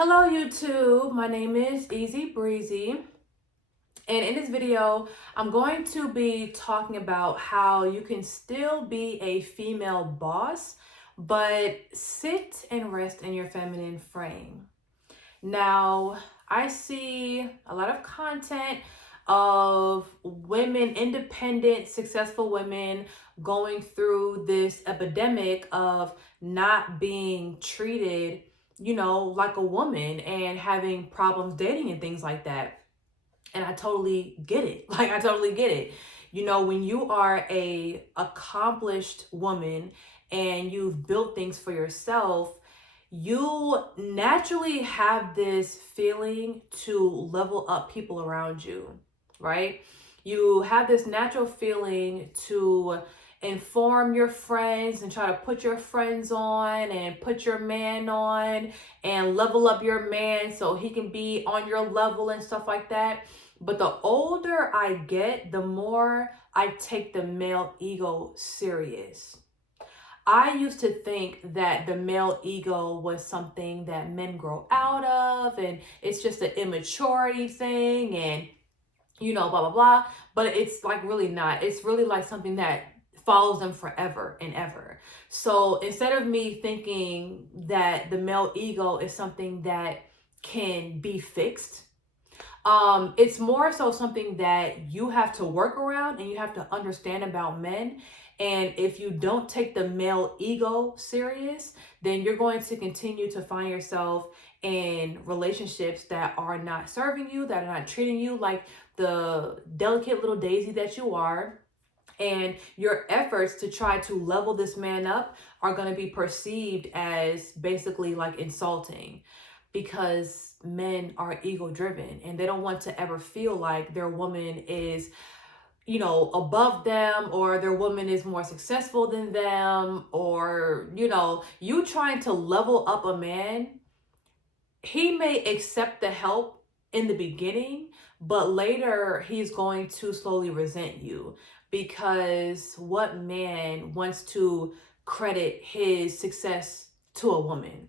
Hello YouTube, my name is Easy Breezy, and in this video I'm going to be talking about how you can still be a female boss but sit and rest in your feminine frame. Now, I see a lot of content of women, independent, successful women going through this epidemic of not being treated, like a woman and having problems dating and things like that. And I totally get it. Like, I totally get it. When you are a accomplished woman and you've built things for yourself, you naturally have this feeling to level up people around you, right? You have this natural feeling to inform your friends and try to put your friends on and put your man on and level up your man so he can be on your level and stuff like that. But the older I get, the more I take the male ego serious. I used to think that the male ego was something that men grow out of and it's just an immaturity thing and blah blah blah, but it's like really not. It's really like something that follows them forever and ever. So instead of me thinking that the male ego is something that can be fixed, it's more so something that you have to work around and you have to understand about men. And if you don't take the male ego serious, then you're going to continue to find yourself in relationships that are not serving you, that are not treating you like the delicate little daisy that you are. And your efforts to try to level this man up are going to be perceived as basically like insulting, because men are ego driven and they don't want to ever feel like their woman is above them, or their woman is more successful than them, or you trying to level up a man. He may accept the help in the beginning, but later he's going to slowly resent you, because what man wants to credit his success to a woman?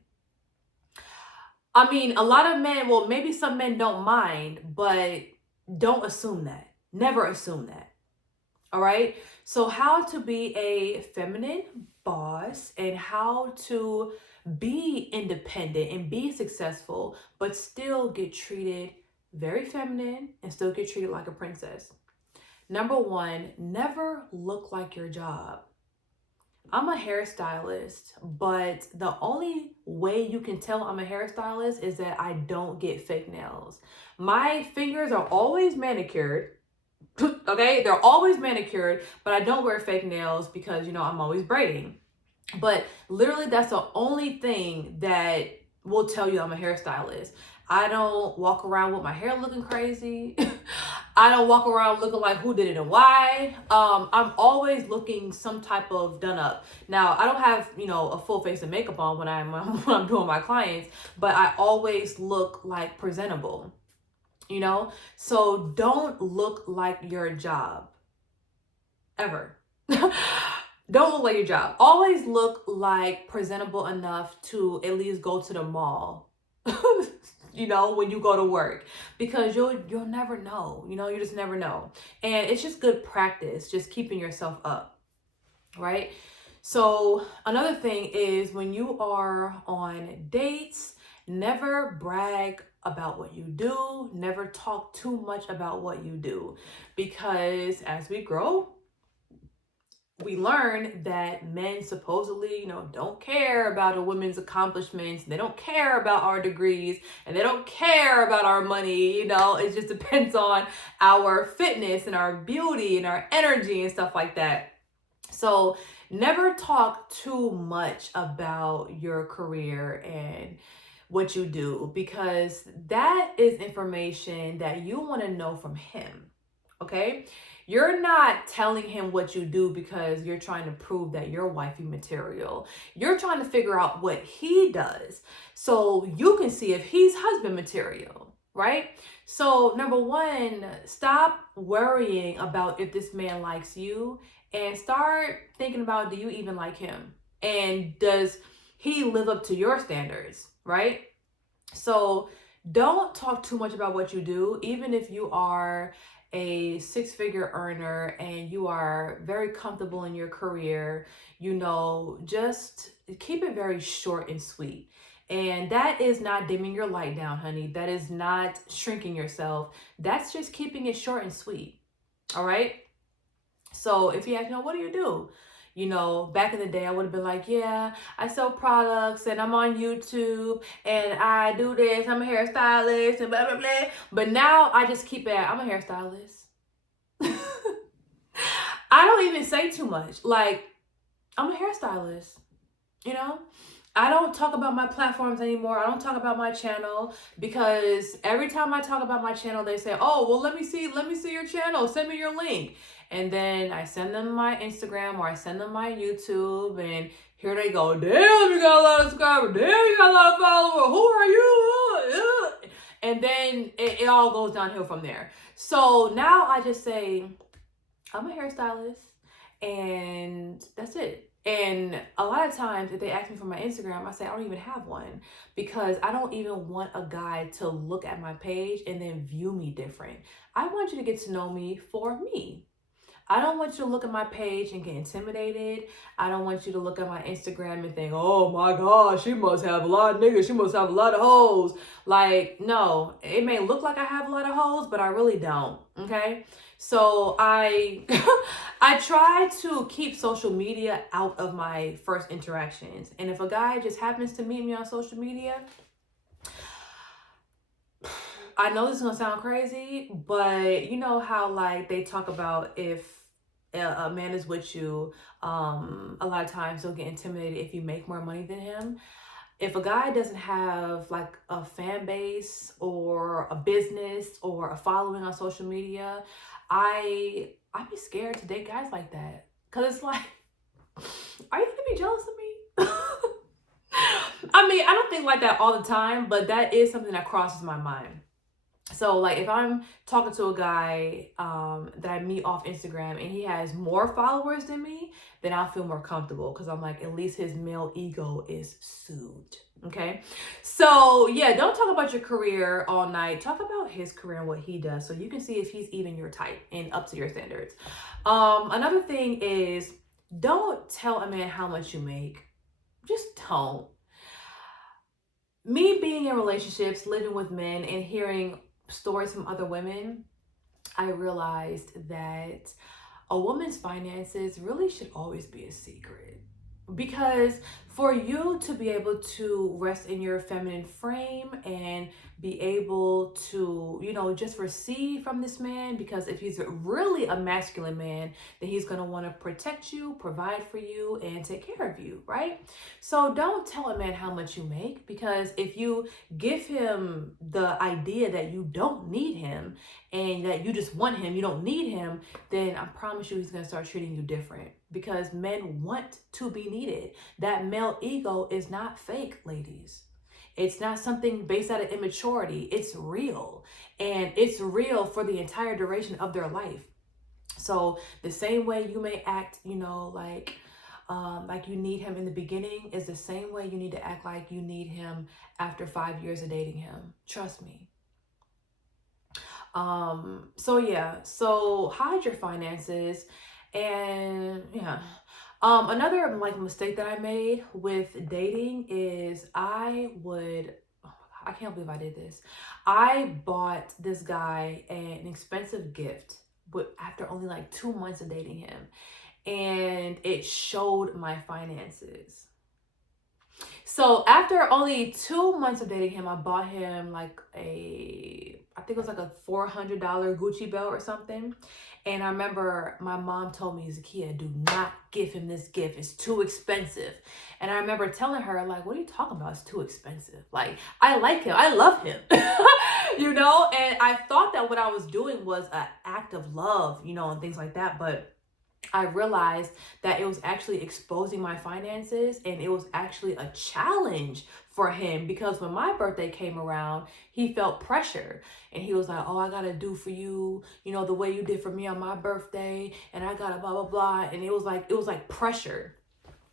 I mean, a lot of men, well, maybe some men don't mind, but don't assume that. Never assume that. All right. So, how to be a feminine boss and how to be independent and be successful, but still get treated very feminine and still get treated like a princess. Number one, never look like your job. I'm a hairstylist, but the only way you can tell I'm a hairstylist is that I don't get fake nails. My fingers are always manicured. Okay, they're always manicured, but I don't wear fake nails because I'm always braiding. But literally, that's the only thing that will tell you I'm a hairstylist. I don't walk around with my hair looking crazy. I don't walk around looking like who did it and why. I'm always looking some type of done up. Now, I don't have, a full face of makeup on when I'm when I'm doing my clients, but I always look like presentable. So don't look like your job ever. Don't look like your job. Always look like presentable enough to at least go to the mall. When you go to work, because you'll never know. You just never know. And it's just good practice, just keeping yourself up, right? So another thing is, when you are on dates, never brag about what you do. Never talk too much about what you do, because as we grow, we learn that men supposedly, don't care about a woman's accomplishments. They don't care about our degrees and they don't care about our money. It just depends on our fitness and our beauty and our energy and stuff like that. So never talk too much about your career and what you do, because that is information that you want to know from him. Okay? You're not telling him what you do because you're trying to prove that you're wifey material. You're trying to figure out what he does so you can see if he's husband material, right? So, number one, stop worrying about if this man likes you and start thinking about, do you even like him? And does he live up to your standards, right? So don't talk too much about what you do, even if you are a six-figure earner and you are very comfortable in your career, just keep it very short and sweet. And that is not dimming your light down, honey. That is not shrinking yourself. That's just keeping it short and sweet. All right. So if you ask me, what do you do? Back in the day, I would have been like, yeah, I sell products and I'm on YouTube and I do this. I'm a hairstylist and blah, blah, blah. But now I just keep it, I'm a hairstylist. I don't even say too much. Like, I'm a hairstylist, you know? I don't talk about my platforms anymore. I don't talk about my channel because every time I talk about my channel, they say, oh, well, let me see your channel. Send me your link. And then I send them my Instagram or I send them my YouTube and here they go. Damn, you got a lot of subscribers. Damn, you got a lot of followers. Who are you? And then it all goes downhill from there. So now I just say, I'm a hairstylist and that's it. And a lot of times if they ask me for my Instagram, I say I don't even have one because I don't even want a guy to look at my page and then view me different. I want you to get to know me for me. I don't want you to look at my page and get intimidated. I don't want you to look at my Instagram and think, oh my God, she must have a lot of niggas. She must have a lot of hoes. Like, no, it may look like I have a lot of hoes, but I really don't. Okay. So I try to keep social media out of my first interactions. And if a guy just happens to meet me on social media, I know this is gonna sound crazy, but you know how like they talk about if a man is with you, a lot of times they'll get intimidated if you make more money than him. If a guy doesn't have like a fan base or a business or a following on social media, I'd be scared to date guys like that. Cause it's like, are you gonna be jealous of me? I mean, I don't think like that all the time, but that is something that crosses my mind. So like if I'm talking to a guy that I meet off Instagram and he has more followers than me, then I'll feel more comfortable because I'm like, at least his male ego is soothed. Okay. So yeah, don't talk about your career all night. Talk about his career and what he does so you can see if he's even your type and up to your standards. Another thing is don't tell a man how much you make. Just don't. Me being in relationships, living with men, and hearing stories from other women, I realized that a woman's finances really should always be a secret. Because for you to be able to rest in your feminine frame and be able to, just receive from this man, because if he's really a masculine man, then he's going to want to protect you, provide for you, and take care of you, right? So don't tell a man how much you make, because if you give him the idea that you don't need him and that you just want him, you don't need him, then I promise you he's going to start treating you different, because men want to be needed. That male ego is not fake, ladies. It's not something based out of immaturity. It's real. And it's real for the entire duration of their life. So the same way you may act, like you need him in the beginning is the same way you need to act like you need him after 5 years of dating him. Trust me. So hide your finances. And yeah. Another like mistake that I made with dating is I can't believe I did this. I bought this guy an expensive gift, but after only like 2 months of dating him, and it showed my finances. So after only 2 months of dating him, I bought him like I think it was like a $400 Gucci belt or something. And I remember my mom told me, Zakia, do not give him this gift. It's too expensive. And I remember telling her, like, what are you talking about? It's too expensive. Like, I like him. I love him. And I thought that what I was doing was an act of love, and things like that. But I realized that it was actually exposing my finances, and it was actually a challenge for him, because when my birthday came around, he felt pressure and he was like, oh, I gotta do for you, the way you did for me on my birthday, and I gotta blah, blah, blah. And it was like pressure.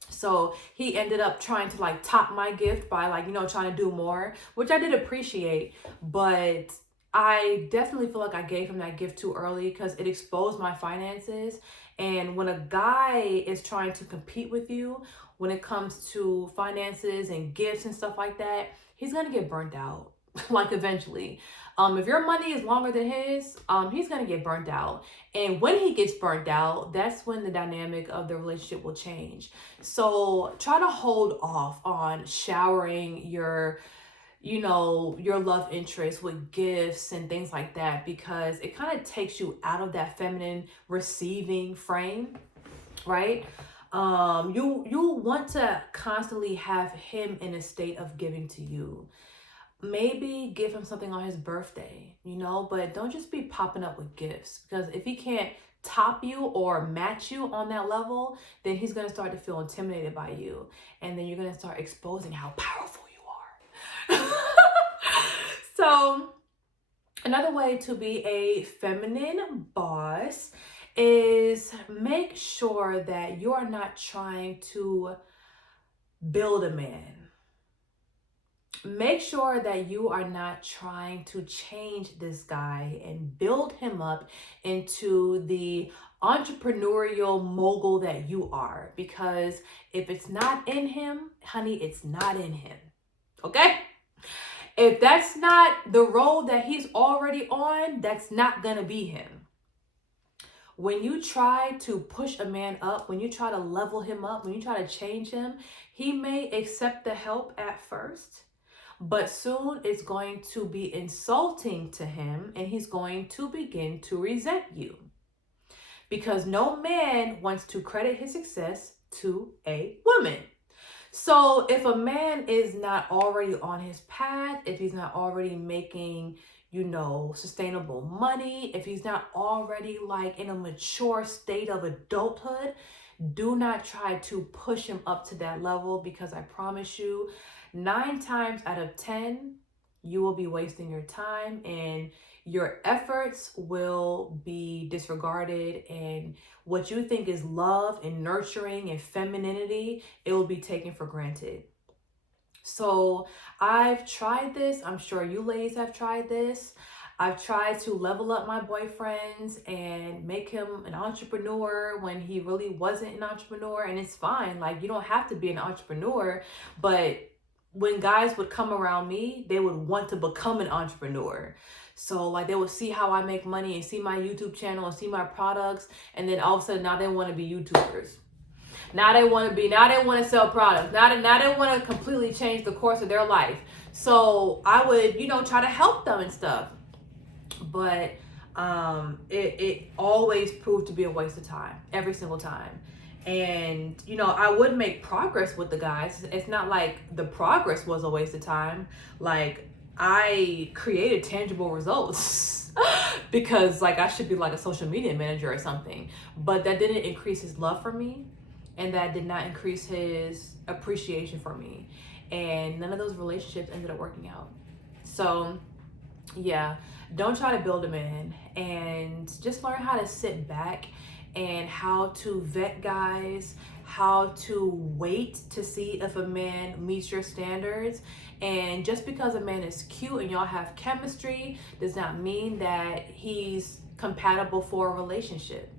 So he ended up trying to like top my gift by like, trying to do more, which I did appreciate. But I definitely feel like I gave him that gift too early because it exposed my finances. And when a guy is trying to compete with you when it comes to finances and gifts and stuff like that, he's going to get burnt out. Like eventually, if your money is longer than his, he's gonna get burnt out. And when he gets burnt out, that's when the dynamic of the relationship will change. So try to hold off on showering your love interest with gifts and things like that, because it kind of takes you out of that feminine receiving frame, right? You want to constantly have him in a state of giving to you. Maybe give him something on his birthday, but don't just be popping up with gifts, because if he can't top you or match you on that level, then he's going to start to feel intimidated by you. And then you're going to start exposing how powerful you are. So another way to be a feminine boss is make sure that you are not trying to build a man. Make sure that you are not trying to change this guy and build him up into the entrepreneurial mogul that you are. Because if it's not in him, honey, it's not in him. Okay? If that's not the role that he's already on, that's not gonna be him. When you try to push a man up, when you try to level him up, when you try to change him, he may accept the help at first, but soon it's going to be insulting to him and he's going to begin to resent you. Because no man wants to credit his success to a woman. So if a man is not already on his path, if he's not already making, sustainable money, if he's not already like in a mature state of adulthood, do not try to push him up to that level, because I promise you, 9 times out of 10, you will be wasting your time and your efforts will be disregarded, and what you think is love and nurturing and femininity, it will be taken for granted. So I've tried this. I'm sure you ladies have tried this. I've tried to level up my boyfriends and make him an entrepreneur when he really wasn't an entrepreneur. And it's fine. Like, you don't have to be an entrepreneur, but when guys would come around me, they would want to become an entrepreneur. So like they would see how I make money and see my YouTube channel and see my products. And then all of a sudden now they want to be YouTubers. Now they want to sell products. Now they want to completely change the course of their life. So I would, try to help them and stuff. But it always proved to be a waste of time, every single time. And, I would make progress with the guys. It's not like the progress was a waste of time. Like, I created tangible results because, like, I should be like a social media manager or something. But that didn't increase his love for me. And that did not increase his appreciation for me. And none of those relationships ended up working out. So, yeah, don't try to build a man. And just learn how to sit back and how to vet guys, how to wait to see if a man meets your standards. And just because a man is cute and y'all have chemistry does not mean that he's compatible for a relationship.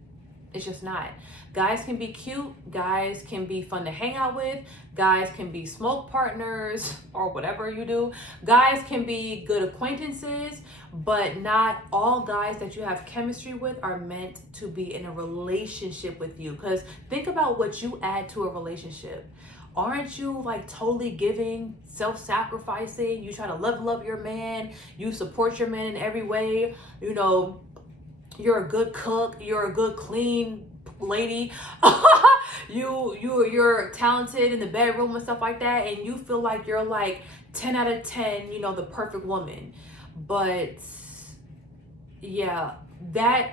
It's just not. Guys can be cute, guys can be fun to hang out with, guys can be smoke partners or whatever you do. Guys can be good acquaintances, but not all guys that you have chemistry with are meant to be in a relationship with you. Because think about what you add to a relationship. Aren't you like totally giving, self-sacrificing? You try to level up your man, you support your man in every way, you're a good cook, you're a good clean lady, you're talented in the bedroom and stuff like that, and you feel like you're like 10 out of 10, the perfect woman. But yeah,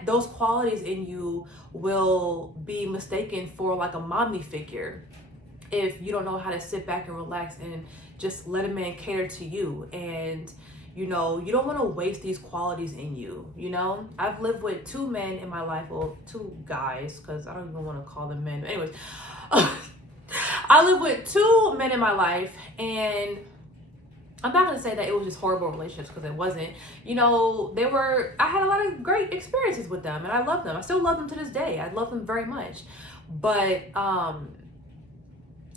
those qualities in you will be mistaken for like a mommy figure if you don't know how to sit back and relax and just let a man cater to you. And you don't want to waste these qualities in you. I've lived with 2 men in my life, well, 2 guys, because I don't even want to call them men. But anyways, I lived with two men in my life, and I'm not gonna say that it was just horrible relationships, because it wasn't. You know, I had a lot of great experiences with them, and I love them. I still love them to this day. I love them very much. But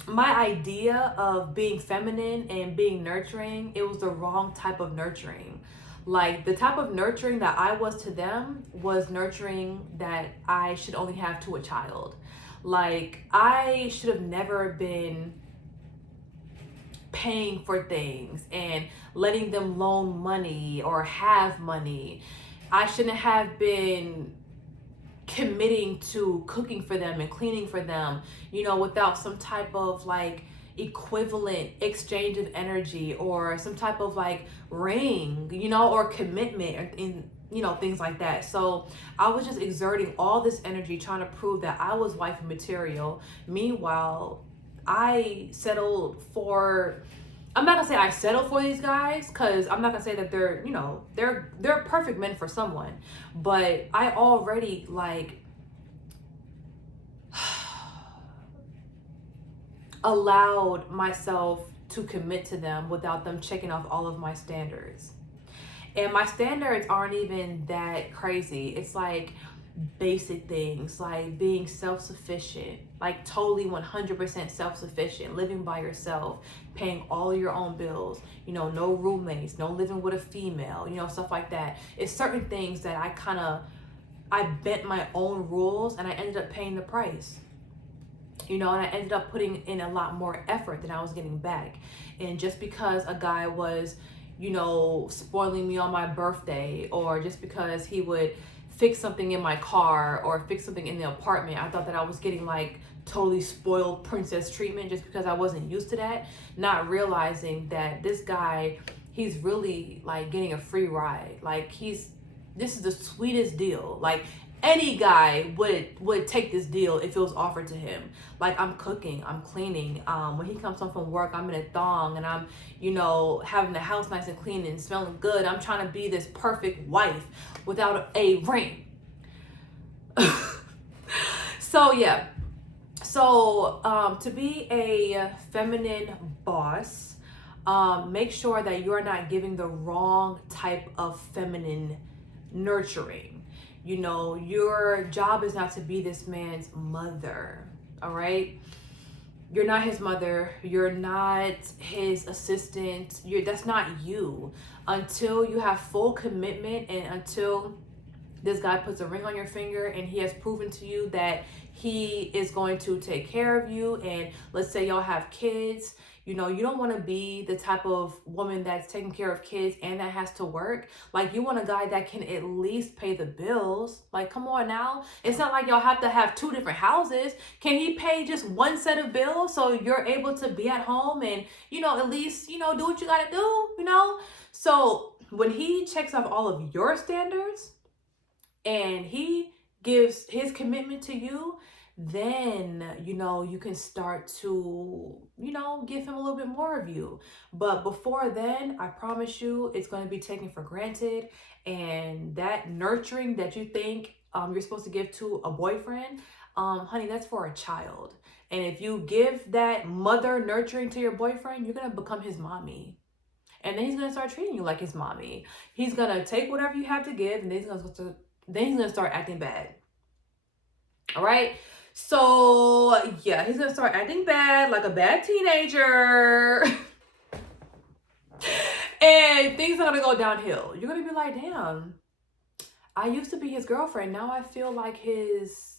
my idea of being feminine and being nurturing, it was the wrong type of nurturing. Like, the type of nurturing that I was to them was nurturing that I should only have to a child. Like, I should have never been paying for things and letting them loan money or have money. I shouldn't have been committing to cooking for them and cleaning for them, you know, without some type of like equivalent exchange of energy or some type of like ring, you know, or commitment, or in, you know, things like that. So I was just exerting all this energy trying to prove that I was wifey material. Meanwhile, I settled for, I'm not gonna say I settled for these guys, because I'm not gonna say that they're, you know, they're perfect men for someone, but I already like allowed myself to commit to them without them checking off all of my standards. And my standards aren't even that crazy. It's like basic things like being self-sufficient, like totally 100% self-sufficient, living by yourself, paying all your own bills, you know, no roommates, no living with a female, you know, stuff like that. It's certain things that I bent my own rules, and I ended up paying the price. You know, and I ended up putting in a lot more effort than I was getting back. And just because a guy was, you know, spoiling me on my birthday, or just because he would fix something in my car or fix something in the apartment, I thought that I was getting like totally spoiled princess treatment just because I wasn't used to that, not realizing that this guy, he's really like getting a free ride. Like, this is the sweetest deal. Like, any guy would take this deal if it was offered to him. Like, I'm cooking, I'm cleaning. When he comes home from work, I'm in a thong, and I'm, you know, having the house nice and clean and smelling good. I'm trying to be this perfect wife without a ring. So yeah. So to be a feminine boss, make sure that you're not giving the wrong type of feminine nurturing. You know, your job is not to be this man's mother, all right? You're not his mother. You're not his assistant. That's not you. Until you have full commitment, and until this guy puts a ring on your finger and he has proven to you that he is going to take care of you, and let's say y'all have kids, you know, you don't want to be the type of woman that's taking care of kids and that has to work. Like, you want a guy that can at least pay the bills. Like, come on now. It's not like y'all have to have two different houses. Can he pay just one set of bills so you're able to be at home and, you know, at least, you know, do what you got to do, you know? So when he checks off all of your standards and he gives his commitment to you, then, you know, you can start to, you know, give him a little bit more of you. But before then, I promise you, it's going to be taken for granted. And that nurturing that you think you're supposed to give to a boyfriend, honey, that's for a child. And if you give that mother nurturing to your boyfriend, you're going to become his mommy. And then he's going to start treating you like his mommy. He's going to take whatever you have to give, and then he's going to start acting bad. All right? So, yeah, he's going to start acting bad, like a bad teenager. And things are going to go downhill. You're going to be like, damn, I used to be his girlfriend. Now I feel like his,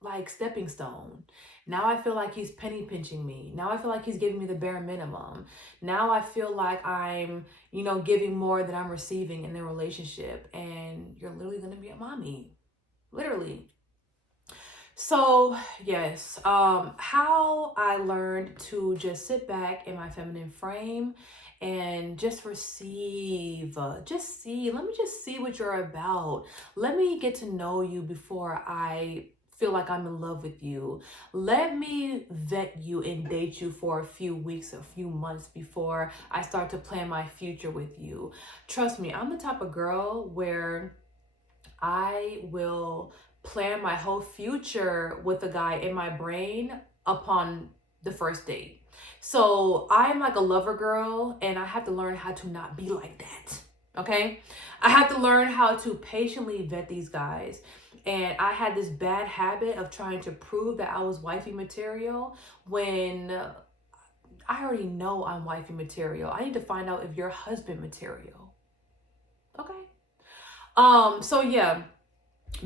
like, stepping stone. Now I feel like he's penny pinching me. Now I feel like he's giving me the bare minimum. Now I feel like I'm, you know, giving more than I'm receiving in the relationship. And you're literally going to be a mommy. Literally. So yes, how I learned to just sit back in my feminine frame and just receive, just see, let me just see what you're about. Let me get to know you before I feel like I'm in love with you. Let me vet you and date you for a few weeks, a few months before I start to plan my future with you. Trust me, I'm the type of girl where I will plan my whole future with a guy in my brain upon the first date. So I'm like a lover girl, and I have to learn how to not be like that. Okay? I have to learn how to patiently vet these guys. And I had this bad habit of trying to prove that I was wifey material when I already know I'm wifey material. I need to find out if you're husband material. Okay? So yeah,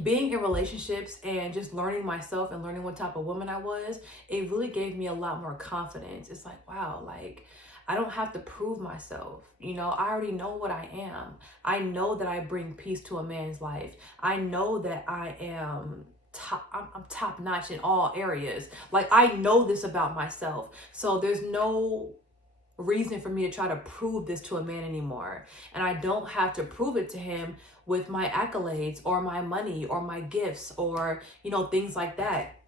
being in relationships and just learning myself and learning what type of woman I was, it really gave me a lot more confidence. It's like, wow, like I don't have to prove myself. You know, I already know what I am. I know that I bring peace to a man's life. I know that I am I'm top notch in all areas. Like I know this about myself. So there's no reason for me to try to prove this to a man anymore. And I don't have to prove it to him with my accolades or my money or my gifts or, you know, things like that.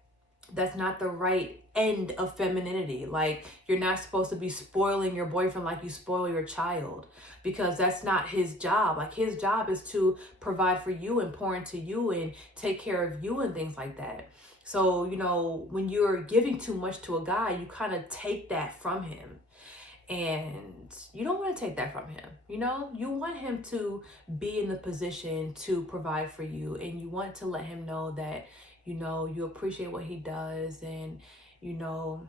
That's not the right end of femininity. Like, you're not supposed to be spoiling your boyfriend like you spoil your child, because that's not his job. Like, his job is to provide for you and pour into you and take care of you and things like that. So, you know, when you're giving too much to a guy, you kind of take that from him. And you don't want to take that from him. You know, you want him to be in the position to provide for you, and you want to let him know that, you know, you appreciate what he does, and, you know,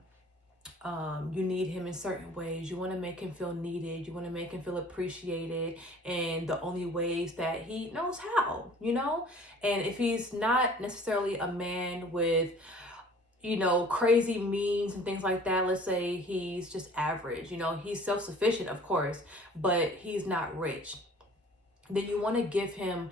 you need him in certain ways. You want to make him feel needed. You want to make him feel appreciated in the only ways that he knows how, you know? And if he's not necessarily a man with, you know, crazy means and things like that. Let's say he's just average, you know, he's self-sufficient, of course, but he's not rich. Then you want to give him,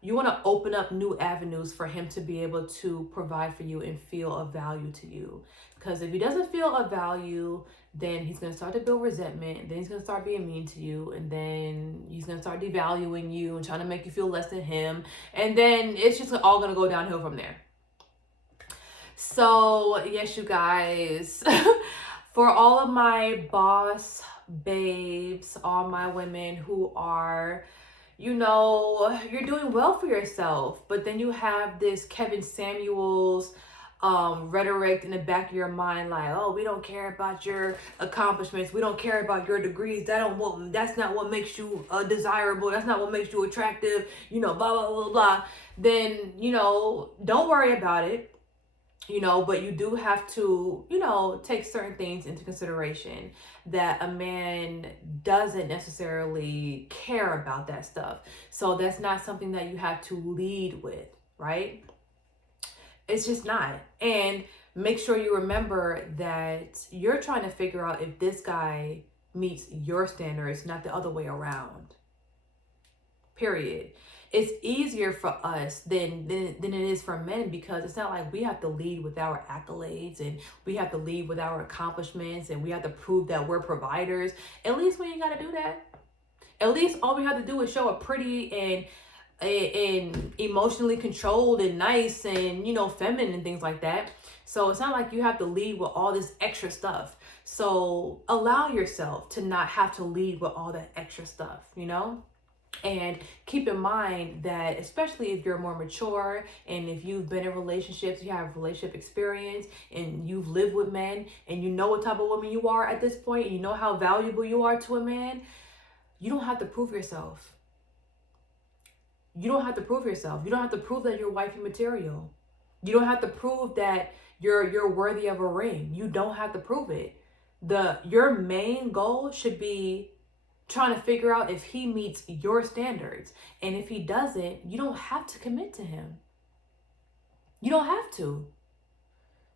you want to open up new avenues for him to be able to provide for you and feel of value to you. Because if he doesn't feel of value, then he's going to start to build resentment. Then he's going to start being mean to you. And then he's going to start devaluing you and trying to make you feel less than him. And then it's just all going to go downhill from there. So yes, you guys, for all of my boss babes, all my women who are, you know, you're doing well for yourself, but then you have this Kevin Samuels rhetoric in the back of your mind, like, oh, we don't care about your accomplishments, we don't care about your degrees, that's not what makes you desirable, that's not what makes you attractive, you know, blah blah blah blah. Then, you know, don't worry about it. You know, but you do have to, you know, take certain things into consideration, that a man doesn't necessarily care about that stuff. So that's not something that you have to lead with, right? It's just not. And make sure you remember that you're trying to figure out if this guy meets your standards, not the other way around. Period. It's easier for us than it is for men, because it's not like we have to lead with our accolades and we have to lead with our accomplishments and we have to prove that we're providers. At least we ain't got to do that. At least all we have to do is show a pretty and emotionally controlled and nice and, you know, feminine and things like that. So it's not like you have to lead with all this extra stuff. So allow yourself to not have to lead with all that extra stuff, you know? And keep in mind that, especially if you're more mature and if you've been in relationships, you have relationship experience and you've lived with men and you know what type of woman you are at this point, and you know how valuable you are to a man, you don't have to prove yourself. You don't have to prove yourself. You don't have to prove that you're wifey material. You don't have to prove that you're worthy of a ring. You don't have to prove it. Your main goal should be trying to figure out if he meets your standards. And if he doesn't, you don't have to commit to him. You don't have to.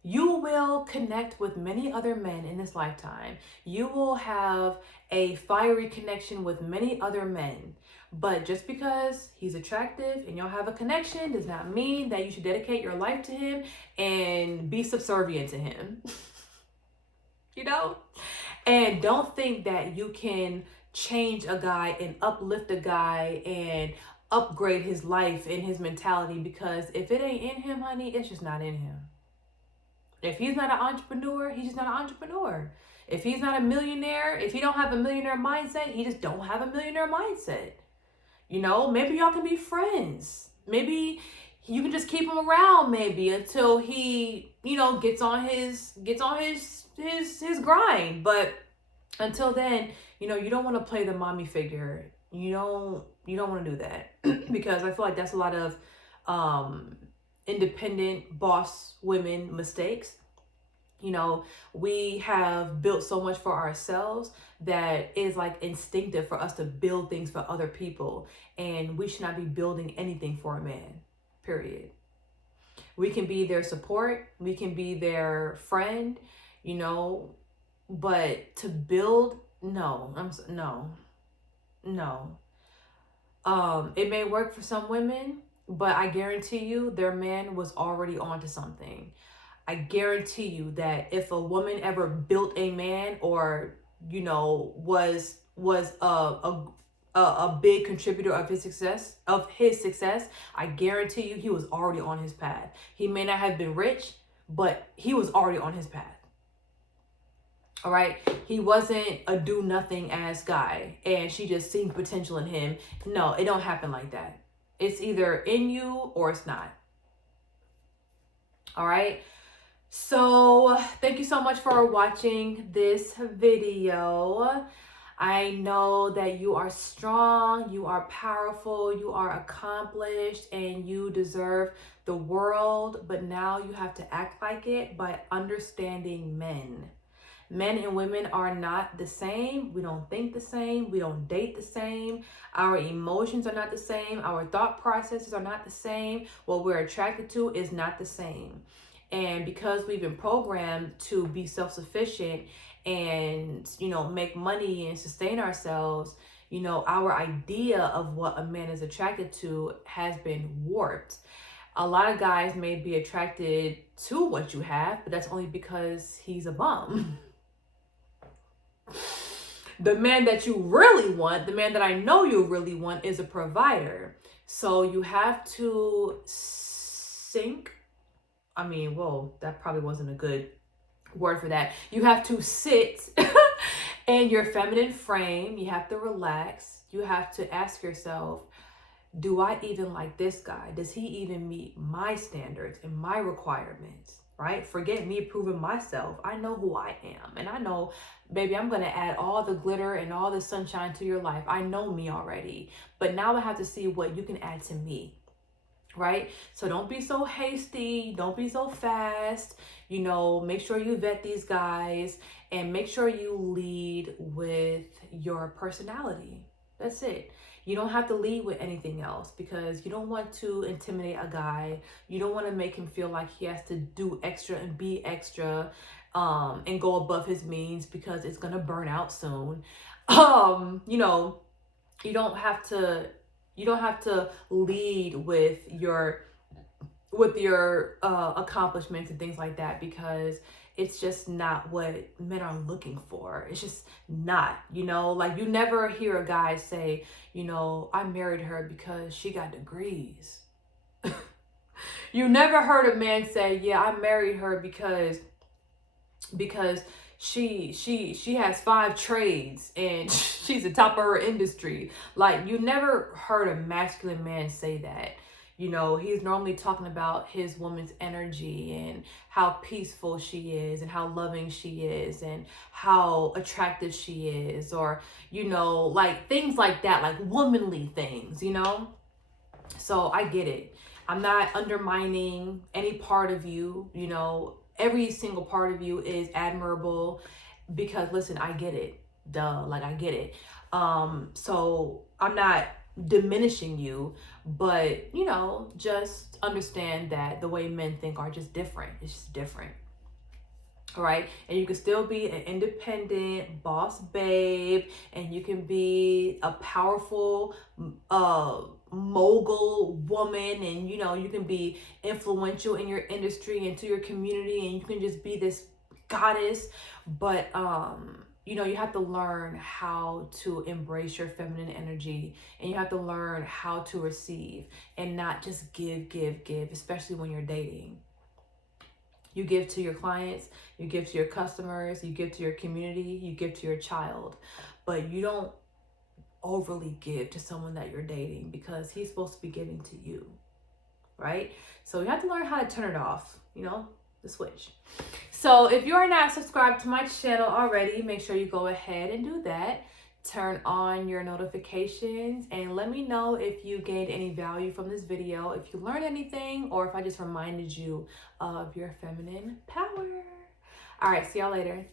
You will connect with many other men in this lifetime. You will have a fiery connection with many other men. But just because he's attractive and you'll have a connection does not mean that you should dedicate your life to him and be subservient to him. You know? And don't think that you can change a guy and uplift a guy and upgrade his life and his mentality, because if it ain't in him, honey, it's just not in him. If he's not an entrepreneur, he's just not an entrepreneur. If he's not a millionaire, if he don't have a millionaire mindset, he just don't have a millionaire mindset. You know, maybe y'all can be friends. Maybe you can just keep him around maybe until he, you know, gets on his his grind. But until then, you know, you don't want to play the mommy figure. You don't want to do that because I feel like that's a lot of independent boss women mistakes. You know, we have built so much for ourselves that is like instinctive for us to build things for other people, and we should not be building anything for a man, period. We can be their support, we can be their friend, you know, but to build, no, no, no. It may work for some women, but I guarantee you their man was already onto something. I guarantee you that if a woman ever built a man, or you know, was a big contributor of his success, I guarantee you he was already on his path. He may not have been rich, but he was already on his path. All right, he wasn't a do nothing ass guy and she just seen potential in him. No, it don't happen like that. It's either in you or it's not. All right, so thank you so much for watching this video. I know that you are strong, you are powerful, you are accomplished, and you deserve the world, but now you have to act like it by understanding men. Men and women are not the same. We don't think the same. We don't date the same. Our emotions are not the same. Our thought processes are not the same. What we're attracted to is not the same. And because we've been programmed to be self-sufficient and, you know, make money and sustain ourselves, you know, our idea of what a man is attracted to has been warped. A lot of guys may be attracted to what you have, but that's only because he's a bum. The man that you really want, the man that I know you really want, is a provider. So you have to sink. I mean, whoa, that probably wasn't a good word for that. You have to sit in your feminine frame. You have to relax. You have to ask yourself, do I even like this guy? Does he even meet my standards and my requirements? Right? Forget me proving myself. I know who I am. And I know, baby, I'm going to add all the glitter and all the sunshine to your life. I know me already. But now I have to see what you can add to me. Right? So don't be so hasty. Don't be so fast. You know, make sure you vet these guys and make sure you lead with your personality. That's it. You don't have to lead with anything else because you don't want to intimidate a guy. You don't want to make him feel like he has to do extra and be extra and go above his means because it's going to burn out soon. You know, you don't have to lead with your accomplishments and things like that because it's just not what men are looking for. It's just not, you know, like you never hear a guy say, you know, I married her because she got degrees. You never heard a man say, yeah, I married her because she has 5 trades and she's the top of her industry. Like you never heard a masculine man say that. You know, he's normally talking about his woman's energy and how peaceful she is and how loving she is and how attractive she is, or, you know, like things like that, like womanly things, you know? So I get it. I'm not undermining any part of you, you know, every single part of you is admirable because listen, I get it. Duh, like I get it. So I'm not diminishing you, but you know, just understand that the way men think are just different. It's just different. All right, and you can still be an independent boss babe, and you can be a powerful mogul woman, and you know, you can be influential in your industry and to your community, and you can just be this goddess. But you know, you have to learn how to embrace your feminine energy, and you have to learn how to receive and not just give, especially when you're dating. You give to your clients, you give to your customers, you give to your community, you give to your child, but you don't overly give to someone that you're dating because he's supposed to be giving to you, right? So you have to learn how to turn it off, you know? the switch. So if you are not subscribed to my channel already, make sure you go ahead and do that. Turn on your notifications and let me know if you gained any value from this video, if you learned anything, or if I just reminded you of your feminine power. All right, see y'all later.